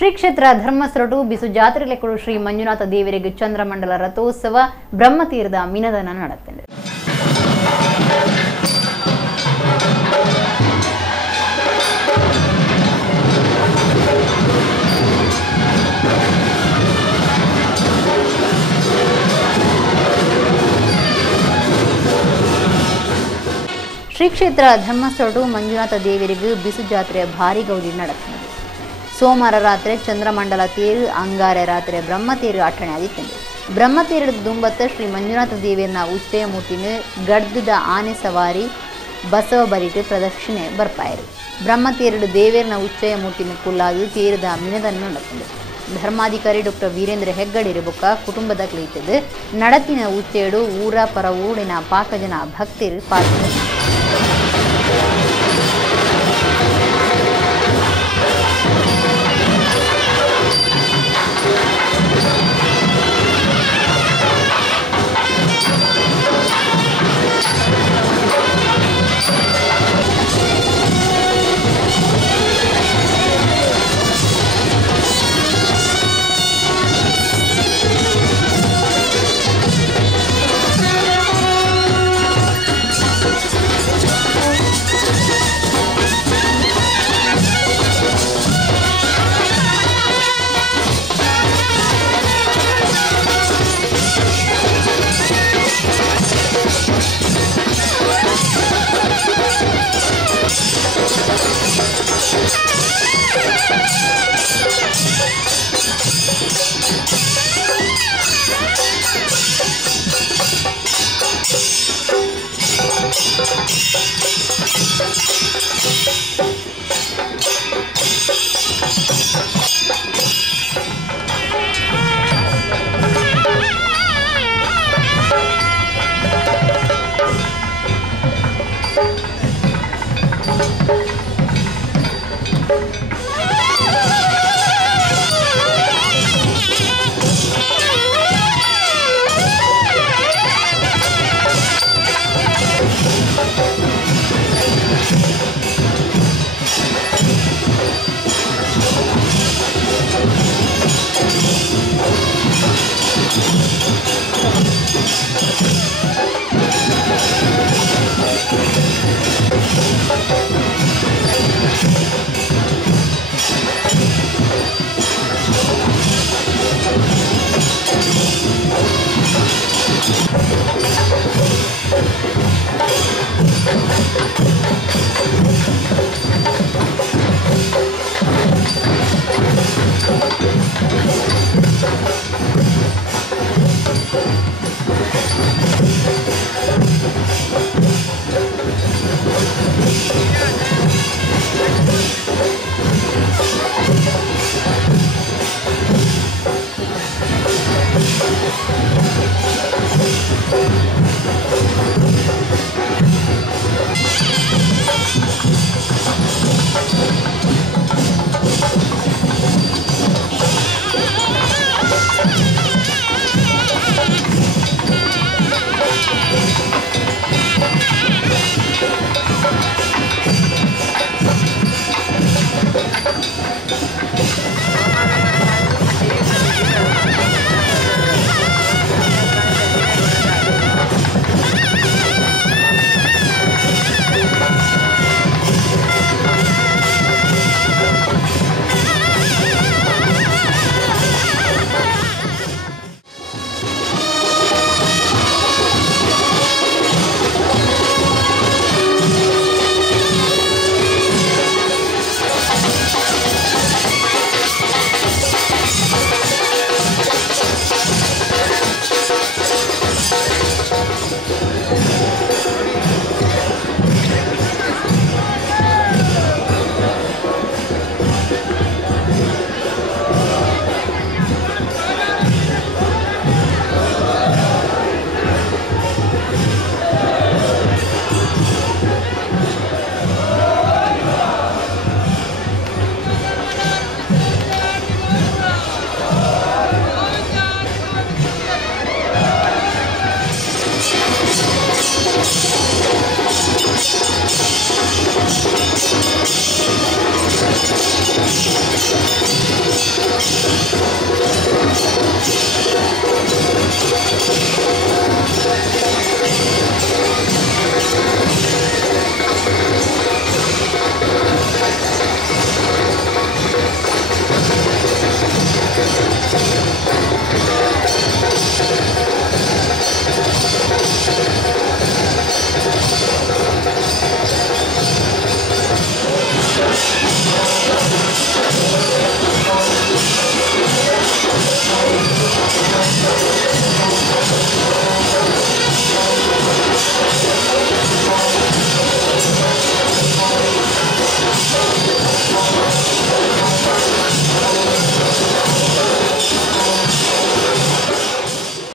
ಶ್ರೀ ಕ್ಷೇತ್ರ ಧರ್ಮಸ್ಥಳಟು ಬಿಸು ಜಾತ್ರೆಲೆಕ್ಕಳು ಶ್ರೀ ಮಂಜುನಾಥ ದೇವರಿಗೆ ಚಂದ್ರಮಂಡಲ ರಥೋತ್ಸವ ಬ್ರಹ್ಮತೀರದ ಮಿನದನ ನಡೆಯುತ್ತದೆ. ಶ್ರೀ ಕ್ಷೇತ್ರ ಧರ್ಮಸ್ಥಳಟು ಮಂಜುನಾಥ ದೇವರಿಗೆ ಬಿಸು ಜಾತ್ರೆ ಭಾರಿ ಗೌರಿ ನಡೆಯುತ್ತದೆ. ಸೋಮವಾರ ರಾತ್ರಿ ಚಂದ್ರಮಂಡಲ ತೇರು ಅಂಗಾರೆ ರಾತ್ರಿ ಬ್ರಹ್ಮತೇರು ಅಟ್ಟಣೆ ಆದಿತ್ತಂದು. ಬ್ರಹ್ಮತೇರು ದುಂಬತ್ತ ಶ್ರೀ ಮಂಜುನಾಥ ದೇವರನ ಉಚ್ಚಯ ಮೂರ್ತಿನ ಗಡ್ದದ ಆನೆ ಸವಾರಿ ಬಸವ ಬರಿಟ್ಟು ಪ್ರದಕ್ಷಿಣೆ ಬರ್ಪಾಯರು. ಬ್ರಹ್ಮತೇರು ದೇವರನ ಉಚ್ಚಯ ಮೂರ್ತಿನ ಕುಲ್ಲಾದು ತೇರದ ಮಿನದನ್ನು ನಡೆಯುತ್ತದೆ. ಧರ್ಮಾಧಿಕಾರಿ ಡಾಕ್ಟರ್ ವೀರೇಂದ್ರ ಹೆಗ್ಗಡೆ ಬೊಕ್ಕ ಕುಟುಂಬದ ಕ್ಲೀತದ್ದು ನಡತಿನ ಉಚ್ಚೇಡು ಊರ ಪರ ಊರಿನ ಪಾಕ ಜನ ಭಕ್ತರು ಪಾಲ್ಗೊಂಡರು.